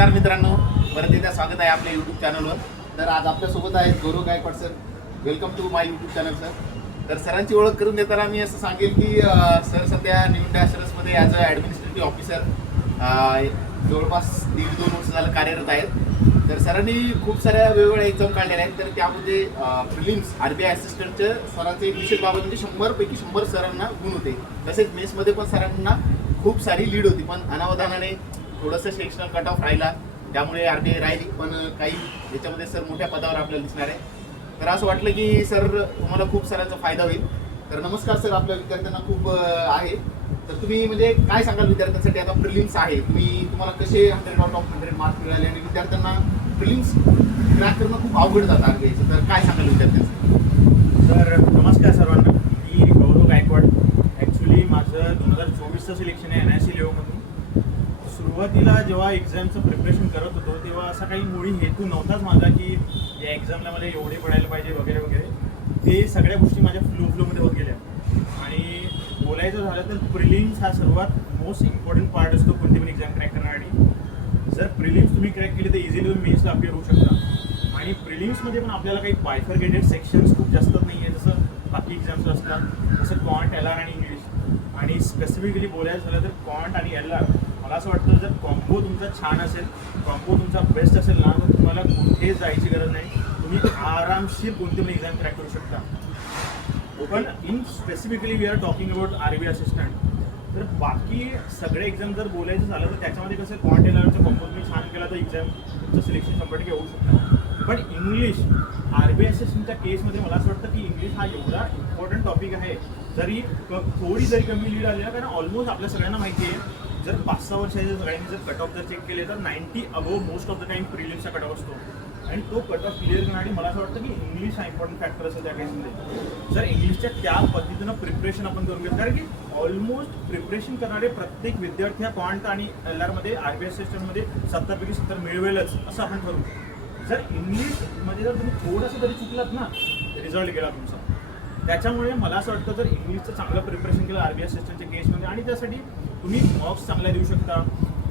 नमस्कार मित्रांनो, परत एकदा स्वागत आहे आपल्या यूट्यूब चॅनलवर. तर आज आपल्यासोबत आहेत Gaurav Gaikwad sir. Welcome to my YouTube channel sir. तर सरांची ओळख करून देताना मी असं सांगेल की सर सध्या न्यू इंडिया ॲश्युरन्समध्ये ॲज अ ॲडमिनिस्ट्रेटिव्ह ऑफिसर जवळपास 1.5-2 वर्ष झालं कार्यरत आहेत. तर सरांनी खूप साऱ्या वेगवेगळ्या एक्झाम काढलेल्या आहेत. तर त्यामध्ये प्रिलिम्स RBI असिस्टंटच्या सरांचे एक विशेष बाबत म्हणजे 100पैकी 100 सरांना गुण होते. तसेच मेसमध्ये पण सरांना खूप सारी लीड होती, पण अनावधानाने थोडंसं सेक्शनल कट ऑफ राहिला, त्यामुळे RBI राहिली. पण काही याच्यामध्ये सर मोठ्या पदावर आपल्याला दिसणार आहे. तर असं वाटलं की सर तुम्हाला खूप साऱ्यांचा फायदा होईल. तर नमस्कार सर, आपल्या विद्यार्थ्यांना खूप आहे. तर तुम्ही म्हणजे काय सांगाल विद्यार्थ्यांसाठी? आता प्रिलिम्स आहे, तुम्हाला कसे 100 आउट ऑफ 100 मार्क्स मिळाले आणि विद्यार्थ्यांना प्रिलिम्स क्रॅक करणं खूप अवघड जातं RBIचं, तर काय सांगाल विद्यार्थ्यांसाठी? सर नमस्कार सर्वांना. मी गौरव गायकवाड. ॲक्च्युली माझं 2024चं सिलेक्शन आहे NIC लेवमधून. सुरुवातीला जेव्हा एक्झामचं प्रिपरेशन करत होतो तेव्हा असा काही मुळी हेतू नव्हताच माझा की या एक्झामला मला एवढे पडायला पाहिजे वगैरे वगैरे. ते सगळ्या गोष्टी माझ्या फ्लोमध्ये होत गेल्या. आणि बोलायचं झालं तर प्रिलिम्स हा सर्वात मोस्ट इम्पॉर्टंट पार्ट असतो कोणती पण एक्झाम क्रॅक करण्यासाठी. जर प्रिलिम्स तुम्ही क्रॅक केले तर इझिली तुम्ही मेन्सला अपियर होऊ शकता. आणि प्रिलिम्समध्ये पण आपल्याला काही बायफर्गेटेड सेक्शन्स खूप जास्त नाही आहे जसं बाकी एक्झाम्स असतात, जसं क्वांट, LR आणि इंग्लिश. आणि स्पेसिफिकली बोलायचं झालं तर क्वांट आणि LR मला असं वाटतं जर कॉम्बो तुमचा छान असेल, कॉम्बो तुमचा बेस्ट असेल ना, तर तुम्हाला कुठेच जायची गरज नाही. तुम्ही आरामशीर कोणती पण एक्झाम क्रॅक करू शकता. पण in specifically we are talking about RBI assistant. तर बाकी सगळे एक्झाम जर बोलायचं झालं तर त्याच्यामध्ये कसं क्वांट LRचा कॉम्बो तुम्ही छान केला तर एक्झाम तुमचं सिलेक्शन 100% होऊ शकतं. पण इंग्लिश RBI असिस्टंटच्या केसमध्ये मला असं वाटतं की इंग्लिश हा एवढा इम्पॉर्टंट टॉपिक आहे. जरी थोडी जरी कमी लीड आली ना, कारण ऑलमोस्ट आपल्या सगळ्यांना माहिती आहे जर 5-6 वर्षाच्या सगळ्यांनी जर कट ऑफ जर चेक केले तर 90 above most of the time प्रिलिम्सचा कट ऑफ असतो. आणि तो कट ऑफ क्लिअर करण्यासाठी मला असं वाटतं की इंग्लिश हा इम्पॉर्टंट फॅक्टर असेल त्या केसमध्ये. जर इंग्लिशच्या त्या पद्धतीनं प्रिपरेशन आपण करून घेतो, कारण की ऑलमोस्ट प्रिपरेशन करणारे प्रत्येक विद्यार्थी हा क्वांट आणि LRमध्ये RBI असिस्टंटमध्ये 70पैकी 70 मिळवेलच असं आपण ठरवू. जर इंग्लिशमध्ये जर तुम्ही थोडंसं जरी चुकलात ना, रिझल्ट गेला तुमचा. त्याच्यामुळे मला असं वाटतं जर इंग्लिशचं चांगलं प्रिपरेशन केलं RBI असिस्टंटच्या केसमध्ये, आणि त्यासाठी तुम्ही मॉक्स चांगल्या देऊ शकता,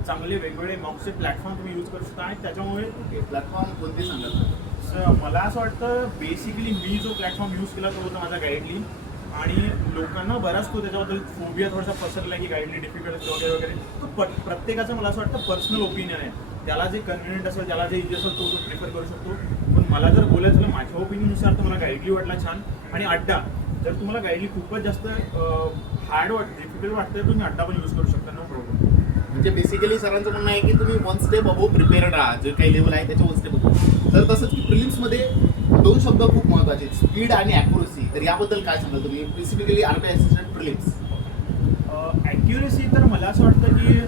चांगले वेगवेगळे मॉक्सचे प्लॅटफॉर्म तुम्ही यूज करू शकता. आणि त्याच्यामुळे प्लॅटफॉर्म कोणते सांगाल? मला असं वाटतं बेसिकली मी जो प्लॅटफॉर्म यूज केला तो होता माझा गाईडली. आणि लोकांना बराच तो त्याच्याबद्दल फोबिया थोडासा पसरला की गाईडली डिफिकल्ट असतो वगैरे वगैरे. तो प्रत्येकाचं मला असं वाटतं पर्सनल ओपिनियन आहे. त्याला जे कन्व्हिनियंट असेल, त्याला जे इझी असेल तो प्रिफर करू शकतो. पण मला जर बोलायचं झालं माझ्या ओपिनियननुसार तर मला गाईडली वाटला छान. आणि अड्डा, जर तुम्हाला गाईडली खूपच जास्त हार्ड डिफिकल्ट वाटतं तर तुम्ही अड्डा पण यूज करू शकता, नो प्रॉब्लेम. म्हणजे बेसिकली सरांचं म्हणणं आहे की तुम्ही 1 स्टेप अबोव्ह प्रिपेअर्ड राहा, जे काही लेवल आहे त्याच्या 1 स्टेप अबोव्ह. तर तसंच की प्रिलिम्समध्ये 2 शब्द खूप महत्त्वाचे आहेत, स्पीड आणि ॲक्युरसी. तर याबद्दल काय सांगाल तुम्ही specifically RBI assistant prelims? Accuracy तर मला असं वाटतं की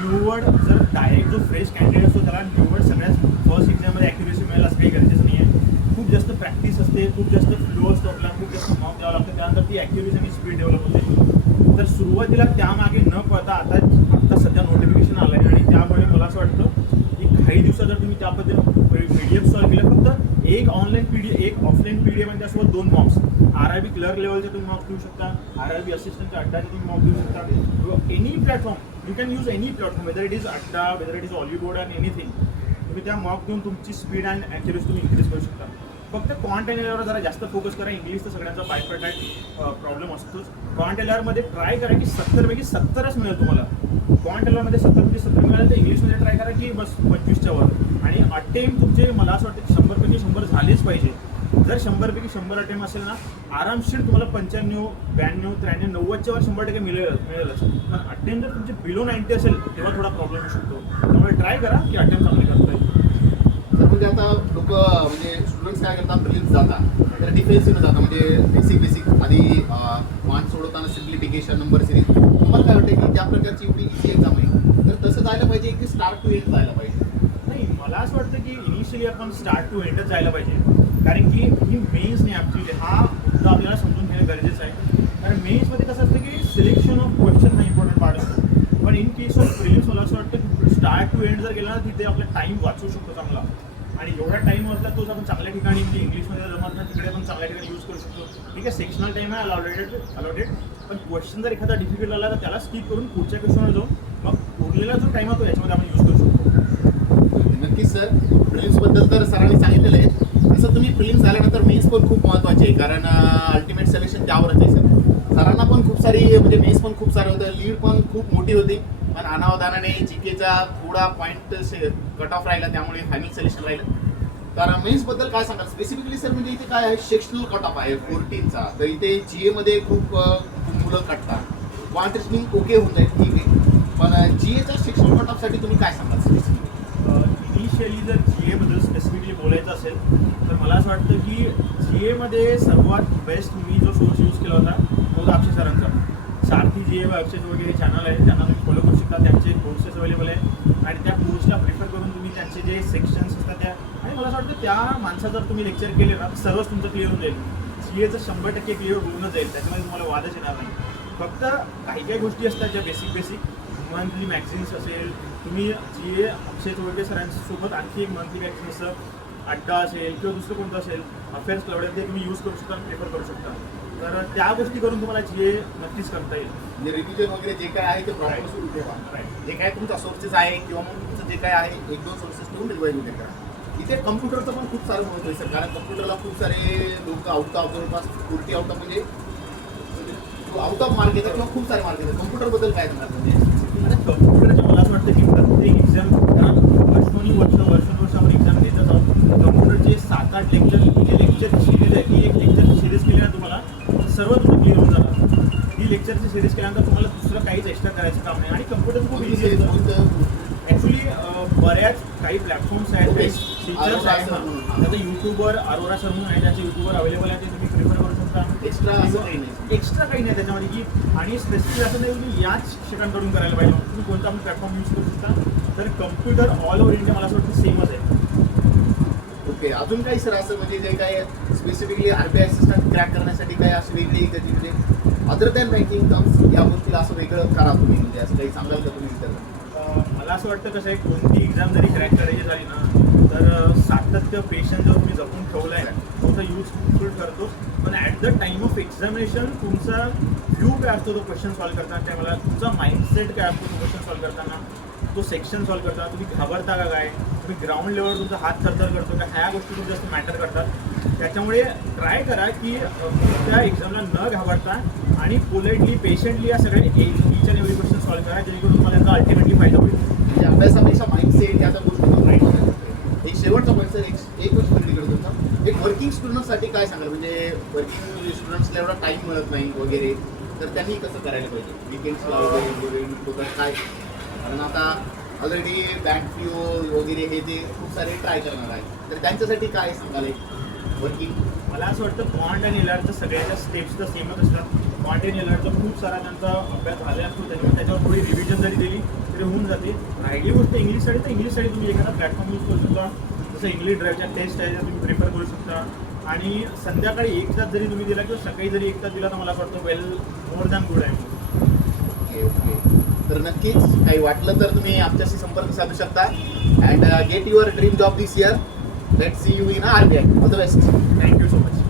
न्यूवर्ड जर डायरेक्ट जो फ्रेश कॅन्डिडेट असतो त्याला न्यूवर्ड सगळ्यात फर्स्ट एक्झाममध्ये ॲक्युरेसी मिळेल असं काही गरजेचं नाही आहे. खूप जास्त प्रॅक्टिस असते, खूप जास्त फ्लो असतो आपल्याला, खूप जास्त मॉक द्यावं लागतं, त्यानंतर ती ॲक्युरेसी आणि स्पीड डेव्हलप होते. तर सुरुवातीला त्यामागे न पळता आता सध्या नोटिफिकेशन आलं आहे, आणि त्यामुळे मला असं वाटतं की काही दिवसात जर तुम्ही त्या पद्धतीने PDF सॉल्व केलं, फक्त एक ऑनलाईन PDF, एक ऑफलाईन PDF आणि त्यासोबत 2 मॉक्स. RIB क्लर्क लेवलचे तुम्ही मॉक देऊ शकता, RIB असिस्टंटच्या अड्डाचे तुम्ही मॉक देऊ शकता. Any platform, you can use any platform, whether it is Adda, whether it is Oliveboard and anything. तुम्ही त्या मॉक देऊन तुमची स्पीड अँड ॲक्युरेसी तुम्ही इन्क्रीज करू शकता. फक्त क्वांट आणि LRवर जरा जास्त फोकस करा. इंग्लिश तर सगळ्यांचा बायफर्टाईट प्रॉब्लेम असतोच. क्वांट LRमध्ये ट्राय करा की 70पैकी 70च मिळेल तुम्हाला. क्वांट LRमध्ये 70पैकी 70 मिळालं तर इंग्लिशमध्ये ट्राय करा की बस 25च्या वर. आणि अटेम्प्ट तुमचे मला असं वाटतं 100पैकी 100 झालेच पाहिजे. जर 100पैकी 100 अटेम्प्ट असेल ना, आरामशीर तुम्हाला 95, 92, 93, 90च्या वर 100% मिळेलच. पण अटेम्प्ट जर तुमचे बिलो 90 असेल तेव्हा थोडा प्रॉब्लेम होऊ शकतो. त्यामुळे ट्राय करा की अटेम्प्ट चांगले करता येईल. तर म्हणजे आता लोक म्हणजे स्टुडंट्स काय करतात, प्रिलिम्स जातात तर डिफेन्सिव्ह जातात, म्हणजे बेसिक आधी क्वांट सोडवताना सिम्प्लिफिकेशन, नंबर सिरीज. तुम्हाला काय वाटतं की ज्या प्रकारची एवढी इझी एक्झाम आहे तर तसं जायला पाहिजे की स्टार्ट टू एंड जायला पाहिजे? नाही, मला असं वाटतं की इनिशियली आपण स्टार्ट टू एंडच जायला पाहिजे. कारण की ही मेन्स नाही, ॲक्च्युली हा मुद्दा आपल्याला समजून घेणं गरजेचं आहे. कारण मेन्समध्ये कसं असतं की सिलेक्शन ऑफ क्वेश्चन हा इम्पॉर्टंट पार्ट असतो. पण इन केस ऑफ प्रिलिम्स मला असं वाटतं की स्टार्ट टू एंड जर गेला ना, तिथे आपला टाईम वाचवू शकतो चांगला. आणि एवढा टाईम वाचला तोच आपण चांगल्या ठिकाणी, म्हणजे इंग्लिशमध्ये जमत ना तिकडे आपण चांगल्या ठिकाणी यूज करू शकतो. ठीक आहे, सेक्शनल टाईम आहे अलॉटेड, पण क्वेश्चन जर एखादा डिफिकल्ट आला तर त्याला स्किप करून पुढच्या क्वेश्चनवर जाऊन मग उरलेला जो टाईम आहे तो याच्यामध्ये आपण यूज करू शकतो. सर. प्रिलिम्सबद्दल तर सरांनी सांगितलेलं आहे. तसं तुम्ही प्रिलिम्स झाल्यानंतर मेन्स पण खूप महत्त्वाचे आहे, कारण अल्टिमेट सिलेक्शन त्यावरच आहे सर. सरांना पण खूप सारी म्हणजे मेन्स पण खूप सारे होतं, लीड पण खूप मोठी होती, पण अनावधानाने जीकेचा थोडा पॉईंट कट ऑफ राहिला, त्यामुळे फायनल सिलेक्शन राहिलं. तर मेन्सबद्दल काय सांगाल स्पेसिफिकली सर? म्हणजे इथे काय आहे, सेक्शनल कट ऑफ आहे 14चा, तर इथे GA मध्ये खूप मुलं कटतात. क्वांटिटी ओके होऊन जाईल, ठीक आहे, पण GAच्या सेक्शनल कट ऑफसाठी तुम्ही काय सांगाल स्पेसिफिकली? इनिशियली जर GA बद्दल स्पेसिफिकली बोलायचं असेल तर मला असं वाटतं की GA मध्ये सर्वात बेस्ट मी जो सोर्स यूज केला होता तो होता अक्षय सरांचा. सारथी GA अक्षय वगैरे चॅनल आहे, त्यांना तुम्ही फॉलो करू शकता. त्यांचे कोर्सेस अवेलेबल आहे आणि त्या कोर्सला प्रिफर करून तुम्ही त्यांचे जे सेक्शन्स असतात त्या, आणि मला असं वाटतं त्या माणसाचं जर तुम्ही लेक्चर केले ना तर सर्वच तुमचं क्लिअर होऊन जाईल. GAचं 100% क्लिअर होऊनच जाईल, त्याच्यामध्ये तुम्हाला वादच येणार नाही. फक्त काही काही गोष्टी असतात ज्या बेसिक मंथली मॅगझिन्स असेल, तुम्ही GA अक्षय वगैरे सरांसोबत आणखी एक मंथली मॅगझिन असं अड्डा असेल किंवा दुसरं कोणतं असेल अफेअर्स क्लाउड ते तुम्ही यूज करू शकता, प्रिफर करू शकता. तर त्या गोष्टी करून तुम्हाला GA नक्कीच करता येईल. म्हणजे रिव्हिजन वगैरे जे काय आहे ते प्रॉपर सुरू ठेवा. जे काय तुमचा सोर्सेस आहे किंवा मग तुमचं जे काय आहे 1-2 सोर्सेस ठेवून रिवाइज करा. इथे कम्प्युटरचं पण खूप सारं महत्त्व आहे सर, कारण कम्प्युटरला खूप सारे लोक आउट ऑफ जवळपास 40 आउट ऑफ म्हणजे आउट ऑफ मार्क येतात किंवा खूप सारे मार्क येतात. कम्प्युटरबद्दल काय सांगणार? म्हणजे आणि कम्प्युटरचं मला असं वाटतं की प्रत्येक एक्झाम, कारण वर्ष आपण एक्झाम देतच आहोत. कम्प्युटरचे 7-8 लेक्चर जे लेक्चरची सिरीज आहे, ती एक लेक्चरची सिरीज केली ना तुम्हाला सर्व तुमचं क्लिअर होऊन जाणार. ही लेक्चरची सिरीज केल्यानंतर तुम्हाला दुसरं काहीच एक्स्ट्रा करायचं काम नाही. आणि कम्प्युटर खूप इझी असतं ॲक्च्युली. बऱ्याच काही प्लॅटफॉर्म्स आहेत, काही फीचर्स आहेत ना, आता यूट्यूबवर अरोरा सर म्हणून आहे, त्याचे यूट्यूबवर अवेलेबल आहे, ते तुम्ही प्रिफर करू शकता. एक्स्ट्रा काही नाही त्याच्यामध्ये की, आणि स्पेसिफिक असं नाही की याच शिक्षकांकडून करायला पाहिजे, तुम्ही कोणता पण प्लॅटफॉर्म यूज करू शकता. तर कम्प्युटर ऑल ओव्हर इंडिया मला असं वाटतं सेमच आहे. ओके, अजून काही सर असं म्हणजे जे काय स्पेसिफिकली RBI असिस्टंट क्रॅक करण्यासाठी काय असं वेगळी त्याची म्हणजे अदर दॅन बँकिंग टर्म्स या गोष्टीला असं वेगळं करा तुम्ही, म्हणजे असं काही सांगाल का तुम्ही? मला असं वाटतं कसं आहे, कोणती एक्झाम जरी क्रॅक करायची झाली ना तर सातत्य, पेशन्स जर तुम्ही जपून ठेवला आहे तुमचा यूजफुल ठरतो. पण at the time of examination तुमचा व्ह्यू काय असतो तो क्वेश्चन सॉल्व्ह करताना, त्यावेळेला तुमचा माइंडसेट काय असतो तो क्वेश्चन सॉल्व्ह करताना, तो सेक्शन सॉल्व्ह करताना तुम्ही घाबरता का काय, तुम्ही ग्राउंड लेवलवर तुमचा हात थरथर करतो का, ह्या गोष्टी खूप जास्त मॅटर करतात. त्याच्यामुळे ट्राय करा की त्या एक्झामला न घाबरता आणि पोलाइटली, पेशंटली या सगळ्या each and every question solve करा, जेणेकरून तुम्हाला याचा अल्टिमेटली फायदा होईल. म्हणजे अभ्यासापेक्षा माइंडसेट या गोष्टी राईट. एक शेवटचा पॉईंट सर, एक गोष्ट तिकडे तुमचा, एक वर्किंग स्टुडंटसाठी काय सांगाल? म्हणजे वर्किंग स्टुडंट्सला एवढा टाईम मिळत नाही वगैरे, तर त्यांनी कसं करायला पाहिजे विकेंड्सला वगैरे काय? कारण आता ऑलरेडी बँक PO वगैरे हे ते खूप सारे ट्राय करणार आहे, तर त्यांच्यासाठी काय सांगाल वर्किंग? मला असं वाटतं क्वांट आणि LRचं सगळ्याच्या स्टेप्स तर सेमच असतात. क्वांट आणि LRचा खूप सारा त्यांचा अभ्यास झाला असतो, त्याच्यावर थोडी रिव्हिजन जरी दिली तरी होऊन जाते. राहिली गोष्ट इंग्लिशसाठी, तर इंग्लिशसाठी तुम्ही एखादा प्लॅटफॉर्म यूज करू शकता, जसं इंग्लिश ड्राईव्हच्या टेस्ट आहे त्या तुम्ही प्रिफर करू शकता. आणि संध्याकाळी 1 तास जरी तुम्ही दिला किंवा सकाळी जरी 1 तास दिला तर मला असं वाटतं वेल मोर दॅन गुड आहे. ओके, तर नक्कीच काही वाटलं तर तुम्ही आमच्याशी संपर्क साधू शकता. And get your dream job this year. Let's see you in RBI. All the best. Thank you so much.